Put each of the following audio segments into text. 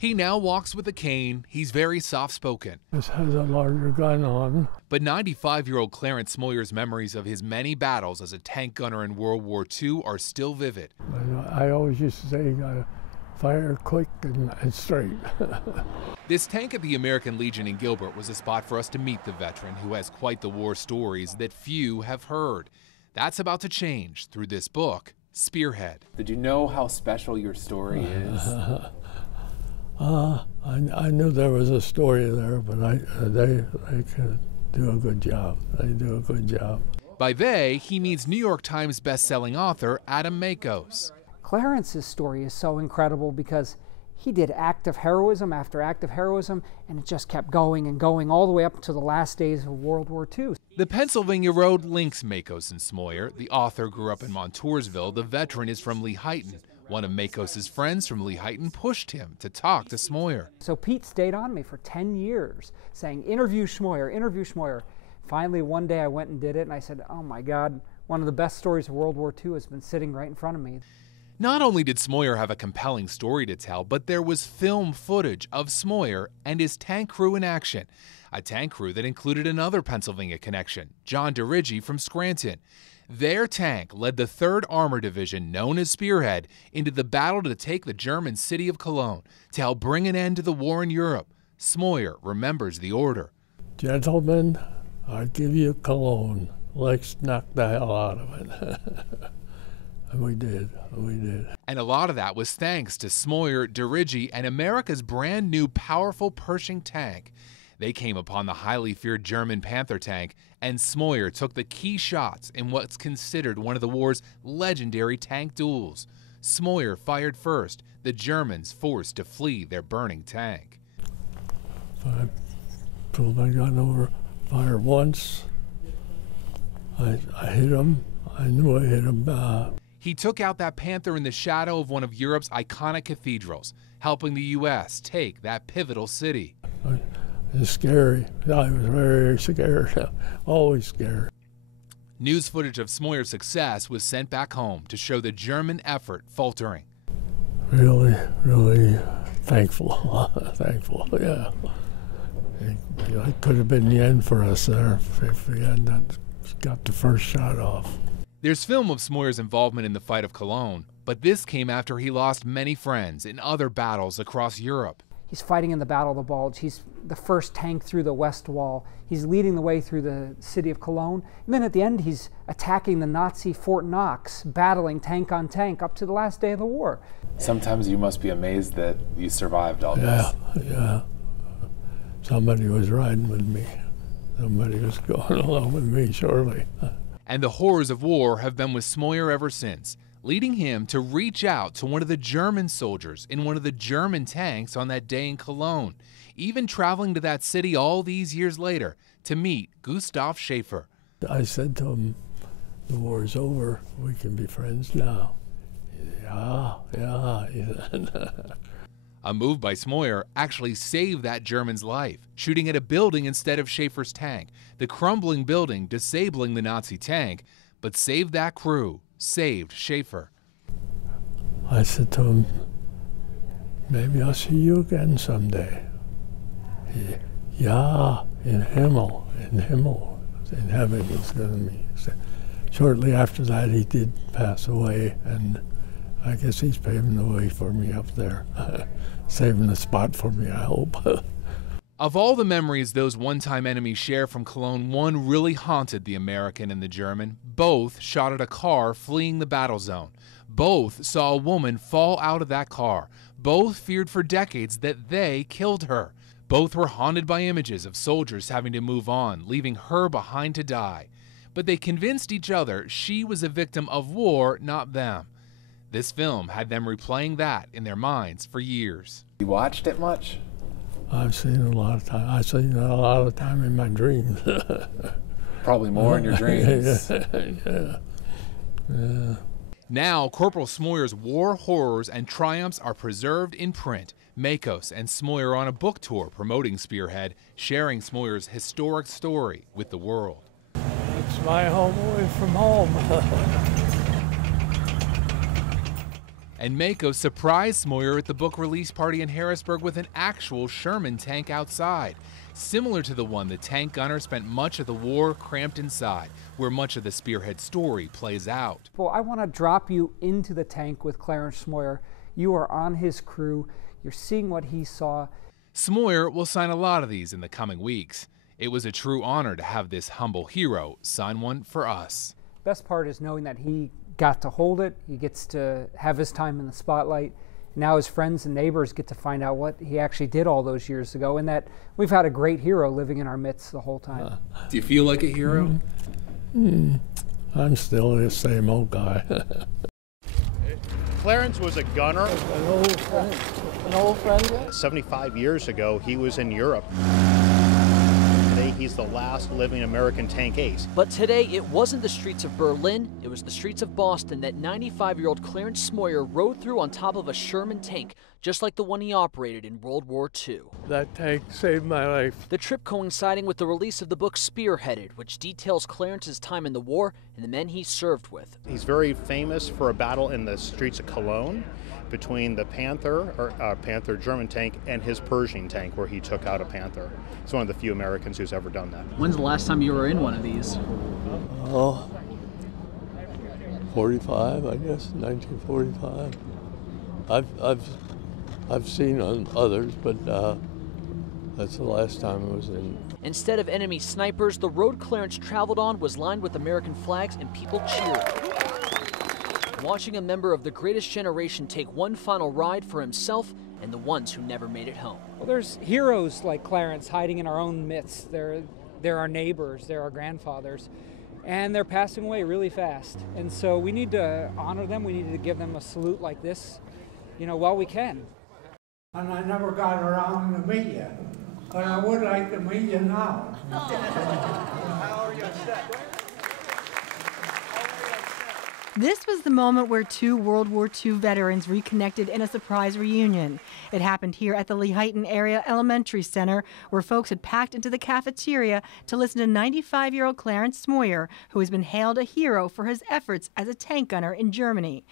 He now walks with a cane. He's very soft-spoken. This has a larger gun on. But 95-year-old Clarence Smoyer's memories of his many battles as a tank gunner in World War II are still vivid. I always used to say, you gotta fire quick and straight. This tank at the American Legion in Gilbert was a spot for us to meet the veteran who has quite the war stories that few have heard. That's about to change through this book, Spearhead. Did you know how special your story is? I knew there was a story there, but they could do a good job. They do a good job. By they, he means New York Times best-selling author Adam Makos. Clarence's story is so incredible because he did act of heroism after act of heroism, and it just kept going and going all the way up to the last days of World War II. The Pennsylvania Road links Makos and Smoyer. The author grew up in Montoursville. The veteran is from Lehighton. One of Makos' friends from Lehighton pushed him to talk to Smoyer. So Pete stayed on me for 10 years, saying, interview Smoyer, interview Smoyer. Finally, one day I went and did it, and I said, oh my God, one of the best stories of World War II has been sitting right in front of me. Not only did Smoyer have a compelling story to tell, but there was film footage of Smoyer and his tank crew in action. A tank crew that included another Pennsylvania connection, John DeRiggi from Scranton. Their tank led the 3rd Armor Division, known as Spearhead, into the battle to take the German city of Cologne to help bring an end to the war in Europe. Smoyer remembers the order. Gentlemen, I give you Cologne. Let's knock the hell out of it. And we did. And a lot of that was thanks to Smoyer, DeRiggi, and America's brand new powerful Pershing tank. They came upon the highly feared German Panther tank, and Smoyer took the key shots in what's considered one of the war's legendary tank duels. Smoyer fired first, the Germans forced to flee their burning tank. I pulled my gun over, fired once. I hit him. I knew I hit him. He took out that Panther in the shadow of one of Europe's iconic cathedrals, helping the U.S. take that pivotal city. It was scary. I was very scared, always scared. News footage of Smoyer's success was sent back home to show the German effort faltering. Really, really thankful, thankful, yeah. It could have been the end for us there if we had not got the first shot off. There's film of Smoyer's involvement in the fight of Cologne, but this came after he lost many friends in other battles across Europe. He's fighting in the Battle of the Bulge. He's the first tank through the West Wall. He's leading the way through the city of Cologne. And then at the end, he's attacking the Nazi Fort Knox, battling tank on tank up to the last day of the war. Sometimes you must be amazed that you survived all this. Yeah. Somebody was riding with me. Somebody was going along with me, surely. And the horrors of war have been with Smoyer ever since, leading him to reach out to one of the German soldiers in one of the German tanks on that day in Cologne, even traveling to that city all these years later to meet Gustav Schaefer. I said to him, the war's over, we can be friends now. Yeah. A move by Smoyer actually saved that German's life, shooting at a building instead of Schaefer's tank, the crumbling building disabling the Nazi tank, but saved that crew, saved Schaefer. I said to him, maybe I'll see you again someday. Yeah, in Himmel, in heaven he's going to be. Shortly after that he did pass away, and I guess he's paving the way for me up there, saving the spot for me, I hope. Of all the memories those one-time enemies share from Cologne, one really haunted the American and the German. Both shot at a car fleeing the battle zone. Both saw a woman fall out of that car. Both feared for decades that they killed her. Both were haunted by images of soldiers having to move on, leaving her behind to die. But they convinced each other she was a victim of war, not them. This film had them replaying that in their minds for years. You watched it much? I've seen it a lot of time. I've seen it a lot of time in my dreams. Probably more in your dreams. Yeah. Now, Corporal Smoyer's war horrors and triumphs are preserved in print. Makos and Smoyer on a book tour promoting Spearhead, sharing Smoyer's historic story with the world. It's my home away from home. And Mako surprised Smoyer at the book release party in Harrisburg with an actual Sherman tank outside, similar to the one the tank gunner spent much of the war cramped inside, where much of the Spearhead story plays out. Well, I want to drop you into the tank with Clarence Smoyer. You are on his crew. You're seeing what he saw. Smoyer will sign a lot of these in the coming weeks. It was a true honor to have this humble hero sign one for us. Best part is knowing that he got to hold it. He gets to have his time in the spotlight. Now his friends and neighbors get to find out what he actually did all those years ago, and that we've had a great hero living in our midst the whole time. Do you feel like a hero? I'm still the same old guy. Clarence was a gunner. An old friend? 75 years ago, he was in Europe. Today, he's the last living American tank ace. But today, it wasn't the streets of Berlin, it was the streets of Boston that 95-year-old Clarence Smoyer rode through on top of a Sherman tank, just like the one he operated in World War II. That tank saved my life. The trip coinciding with the release of the book Spearheaded, which details Clarence's time in the war and the men he served with. He's very famous for a battle in the streets of Cologne between the Panther German tank and his Pershing tank, where he took out a Panther. He's one of the few Americans who's ever done that. When's the last time you were in one of these? Oh, 45, I guess, 1945. I've seen on others, but that's the last time I was in. Instead of enemy snipers, the road Clarence traveled on was lined with American flags and people cheered. Watching a member of the greatest generation take one final ride for himself and the ones who never made it home. Well, there's heroes like Clarence hiding in our own midst. They're our neighbors, they're our grandfathers, and they're passing away really fast. And so we need to honor them. We need to give them a salute like this, while we can. And I never got around to meet you, but I would like to meet you now. How are you upset? This was the moment where two World War II veterans reconnected in a surprise reunion. It happened here at the Lehighton Area Elementary Center, where folks had packed into the cafeteria to listen to 95-year-old Clarence Smoyer, who has been hailed a hero for his efforts as a tank gunner in Germany.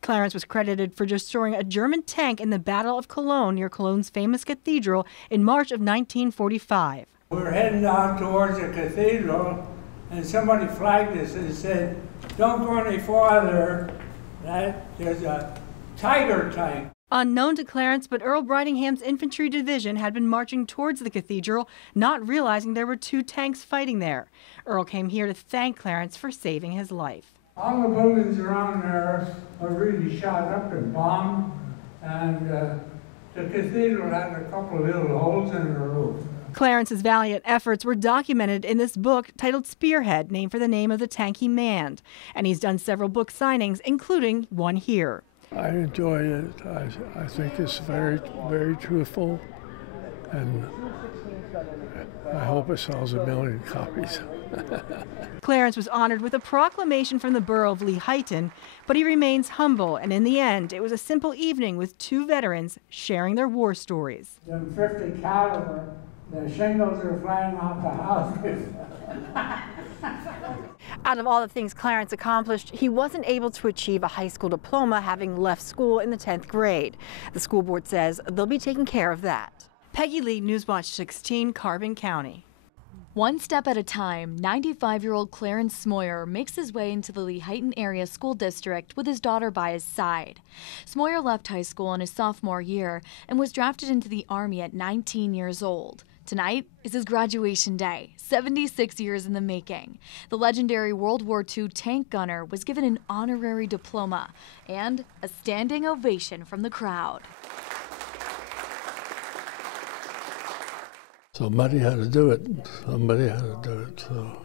Clarence was credited for destroying a German tank in the Battle of Cologne near Cologne's famous cathedral in March of 1945. We're heading down towards the cathedral, and somebody flagged us and said, "Don't go any farther, there's a Tiger tank." Unknown to Clarence, but Earl Bridingham's infantry division had been marching towards the cathedral, not realizing there were two tanks fighting there. Earl came here to thank Clarence for saving his life. All the buildings around there are really shot up and bombed, and the cathedral had a couple of little holes in the roof. Clarence's valiant efforts were documented in this book titled Spearhead, named for the name of the tank he manned. And he's done several book signings, including one here. I enjoy it. I think it's very, very truthful, and I hope it sells 1 million copies. Clarence was honored with a proclamation from the borough of Lehighton, but he remains humble, and in the end, it was a simple evening with two veterans sharing their war stories. Them 50 caliber, the shingles are flying off the house. Out of all the things Clarence accomplished, he wasn't able to achieve a high school diploma, having left school in the 10th grade. The school board says they'll be taking care of that. Peggy Lee, Newswatch 16, Carbon County. One step at a time, 95-year-old Clarence Smoyer makes his way into the Lehighton Area School District with his daughter by his side. Smoyer left high school in his sophomore year and was drafted into the Army at 19 years old. Tonight is his graduation day, 76 years in the making. The legendary World War II tank gunner was given an honorary diploma and a standing ovation from the crowd. Somebody had to do it. Somebody had to do it. So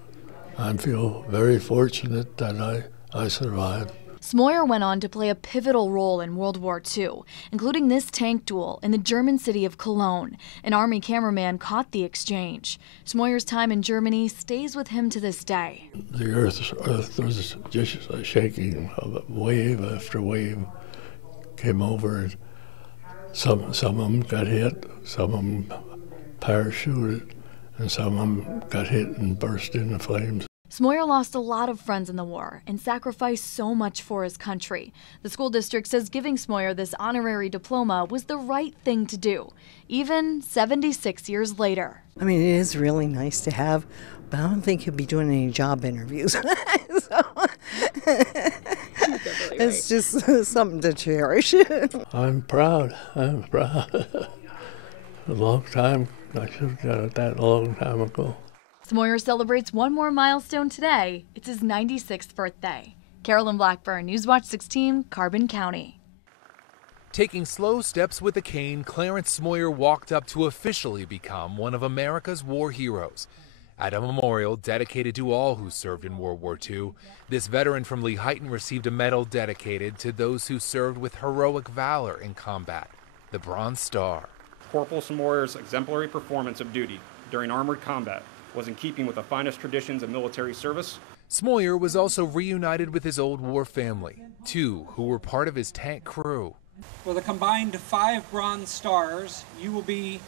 I feel very fortunate that I survived. Smoyer went on to play a pivotal role in World War II, including this tank duel in the German city of Cologne. An Army cameraman caught the exchange. Smoyer's time in Germany stays with him to this day. The earth was just shaking. Wave after wave came over, and some of them got hit, some of them parachuted, and some of them got hit and burst into flames. Smoyer lost a lot of friends in the war and sacrificed so much for his country. The school district says giving Smoyer this honorary diploma was the right thing to do, even 76 years later. I mean, it is really nice to have, but I don't think he'll be doing any job interviews. It's just something to cherish. I'm proud. I'm proud. A long time. I should have got it that a long time ago. Smoyer celebrates one more milestone today. It's his 96th birthday. Carolyn Blackburn, Newswatch 16, Carbon County. Taking slow steps with a cane, Clarence Smoyer walked up to officially become one of America's war heroes. At a memorial dedicated to all who served in World War II, this veteran from Lehighton received a medal dedicated to those who served with heroic valor in combat, the Bronze Star. Corporal Smoyer's exemplary performance of duty during armored combat was in keeping with the finest traditions of military service. Smoyer was also reunited with his old war family, two who were part of his tank crew. With a combined 5 Bronze Stars, you will be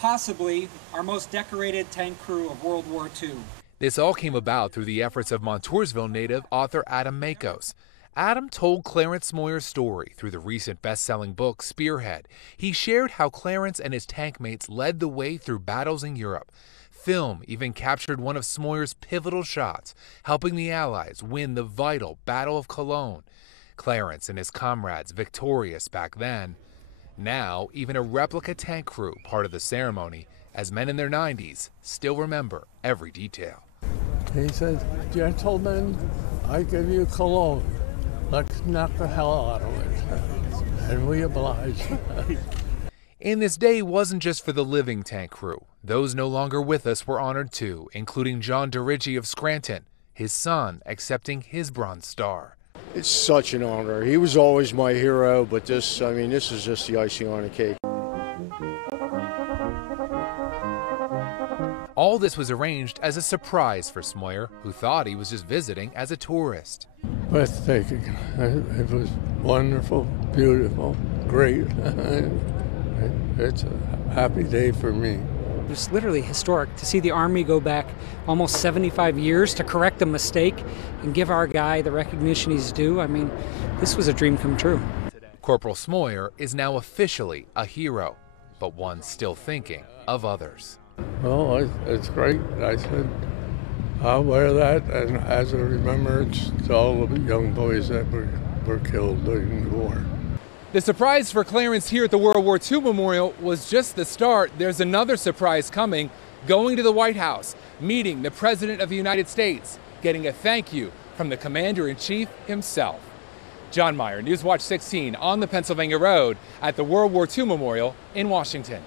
possibly our most decorated tank crew of World War II. This all came about through the efforts of Montoursville native author Adam Makos. Adam told Clarence Smoyer's story through the recent best-selling book Spearhead. He shared how Clarence and his tank mates led the way through battles in Europe. Film even captured one of Smoyer's pivotal shots, helping the Allies win the vital Battle of Cologne. Clarence and his comrades victorious back then. Now, even a replica tank crew part of the ceremony, as men in their 90s still remember every detail. He said, "Gentlemen, I give you cologne. Let's knock the hell out of it." And we oblige. And this day wasn't just for the living tank crew. Those no longer with us were honored too, including John DeRiggi of Scranton, his son accepting his Bronze Star. It's such an honor. He was always my hero, but this is just the icing on the cake. All this was arranged as a surprise for Smoyer, who thought he was just visiting as a tourist. Breathtaking. It was wonderful, beautiful, great. It's a happy day for me. It was literally historic to see the Army go back almost 75 years to correct a mistake and give our guy the recognition he's due. I mean, this was a dream come true. Corporal Smoyer is now officially a hero, but one still thinking of others. Well, it's great. I said, I'll wear that and as a remembrance to all the young boys that were killed during the war. The surprise for Clarence here at the World War II Memorial was just the start. There's another surprise coming, going to the White House, meeting the President of the United States, getting a thank you from the Commander-in-Chief himself. John Meyer, Newswatch 16 on the Pennsylvania Road at the World War II Memorial in Washington.